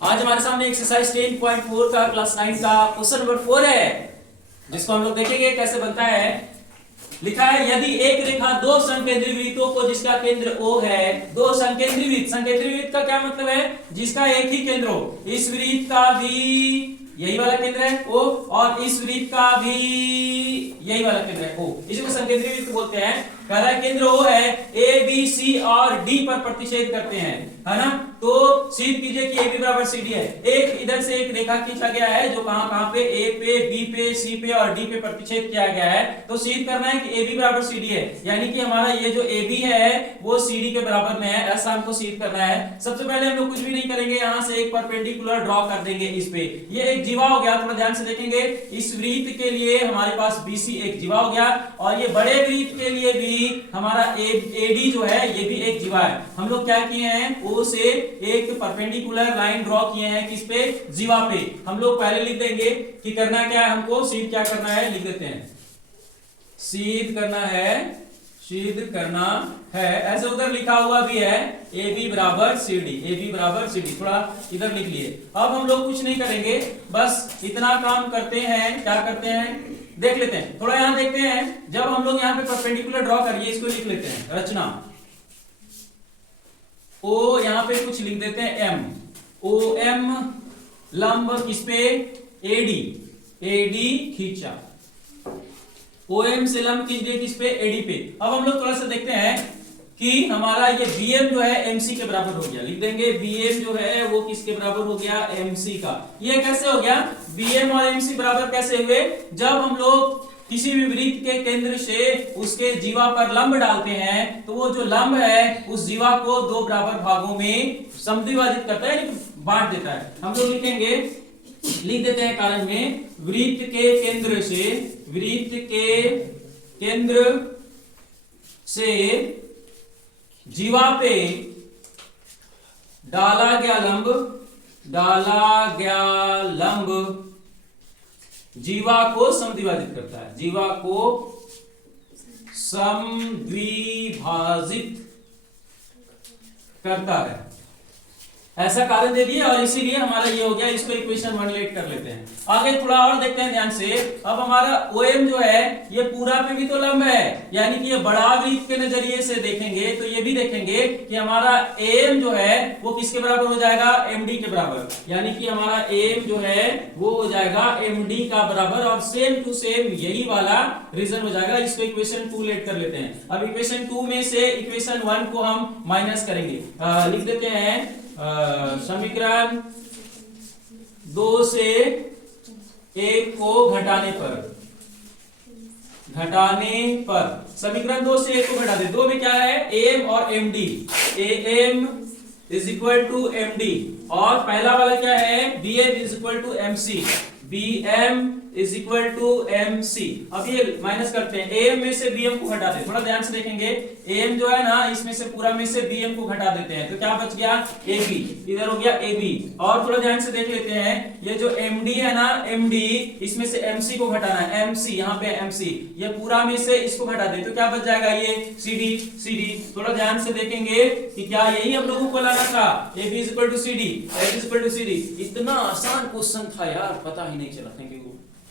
आज हमारे सामने एक्सरसाइज 10.4 का क्लास 9 का क्वेश्चन नंबर 4 है, जिसको हम लोग देखेंगे कैसे बनता है। लिखा है यदि एक रेखा दो संकेंद्री वृत्तों को जिसका केंद्र O है, दो संकेंद्री वृत्त, संकेंद्री वृत्त का क्या मतलब है, जिसका एक ही केंद्र हो, इस वृत्त का भी यही वाला केंद्र है O और इस वृत्त का भी यही वाला केंद्र है O, इसी को संकेंद्री वृत्त बोलते हैं। कह रहा है केंद्र O है, A B C और D पर प्रतिच्छेद करते हैं, है ना। तो सिद्ध कीजिए कि AB बराबर CD है। एक इधर से एक रेखा खींचा गया है जो कहां पे A पे B पे C पे और D पे प्रतिच्छेद किया गया है। तो सिद्ध करना है कि AB बराबर CD है, यानी कि हमारा ये जो AB है वो CD के बराबर में है, ऐसा हमको सिद्ध करना है। सबसे पहले हम लोग कुछ भी नहीं करेंगे, यहाँ से एक परपेंडिकुलर ड्रॉ कर देंगे इस पे। ये एक जीवा हो गया, थोड़ा ध्यान से देखेंगे। इस वृत्त के लिए हमारे पास BC एक जीवा हो गया और ये बड़े वृत्त के लिए भी हमारा AD जो है ये भी एक जीवा है। हम लोग क्या किए हैं, O से एक परपेंडिकुलर लाइन ड्रॉ किए हैं, किस पे, जीवा पे। हम लोग पहले लिख देंगे कि करना क्या है, हमको सिद्ध क्या करना है, लिख देते हैं। सिद्ध करना है, सिद्ध करना है, ऐसे उधर लिखा हुआ भी है AB बराबर CD, AB बराबर CD, थोड़ा इधर लिख लिए। अब हम लोग कुछ नहीं करेंगे, बस इतना काम करते हैं। क्या करते हैं देख लेते हैं, थोड़ा यहां देखते हैं। जब हम लोग यहाँ पे परपेंडिकुलर ड्रॉ करिए, इसको लिख लेते हैं रचना O, यहां पे कुछ लिख देते हैं M, OM लंब किस पे, AD खींचा, OM से लंब खींचिए किस पे, AD पे। अब हम लोग थोड़ा सा देखते हैं कि हमारा ये BM जो है MC के बराबर हो गया। लिख देंगे BM जो है वो किसके बराबर हो गया, MC का। ये कैसे हो गया, BM और MC बराबर कैसे हुए, जब हम लोग किसी भी वृत्त के केंद्र से उसके जीवा पर लंब डालते हैं तो वो जो लंब है उस जीवा को दो बराबर भागों में समद्विभाजित करता है, बांट देता है। हम लोग लिखेंगे, लिख देते हैं कारण में, वृत्त के केंद्र से, वृत्त के केंद्र से जीवा पे डाला गया लंब जीवा को समद्विभाजित करता है, जीवा को समद्विभाजित करता है, ऐसा कारण दे दिए और इसीलिए हमारा ये हो गया। इसको इक्वेशन 1 लेट कर लेते हैं। आगे थोड़ा और देखते हैं ध्यान से। अब हमारा OM जो है ये पूरा पे भी तो लंब है, यानी कि ये बड़ा वृत्त के नजरिए से देखेंगे तो ये भी देखेंगे कि हमारा AM जो है वो किसके बराबर हो जाएगा, MD के बराबर, यानी कि हमारा AM जो है वो हो जाएगा MD का बराबर और सेम टू सेम यही वाला रीजन हो जाएगा। इसको इक्वेशन 2 लेट कर लेते हैं। अब इक्वेशन 2 में से इक्वेशन 1 को हम माइनस करेंगे। लिख देते हैं समीकरण 2 से 1 को घटाने पर समीकरण 2 से 1 को घटा दे। 2 में क्या है, AM और MD, AM is equal to MD और पहला वाला क्या है, BM is equal to MC, BM is equal to MC। अब ये माइनस करते हैं, AM में से BM को घटाते हैं। थोड़ा ध्यान से देखेंगे, AM जो है ना इसमें से पूरा में से BM को घटा देते हैं तो क्या बच गया, AB, इधर हो गया AB। और थोड़ा ध्यान से देख लेते हैं, ये जो MD है ना, MD इसमें से MC को घटाना है, MC यहाँ पे MC, ये पूरा में से इसको घटा दे तो क्या बच जाएगा, ये CD। थोड़ा ध्यान से देखेंगे कि क्या यही हम लोगों को लाना था, AB is equal to CD, AB is equal to CD। इतना आसान क्वेश्चन था यार, पता ही नहीं चला। Thank you.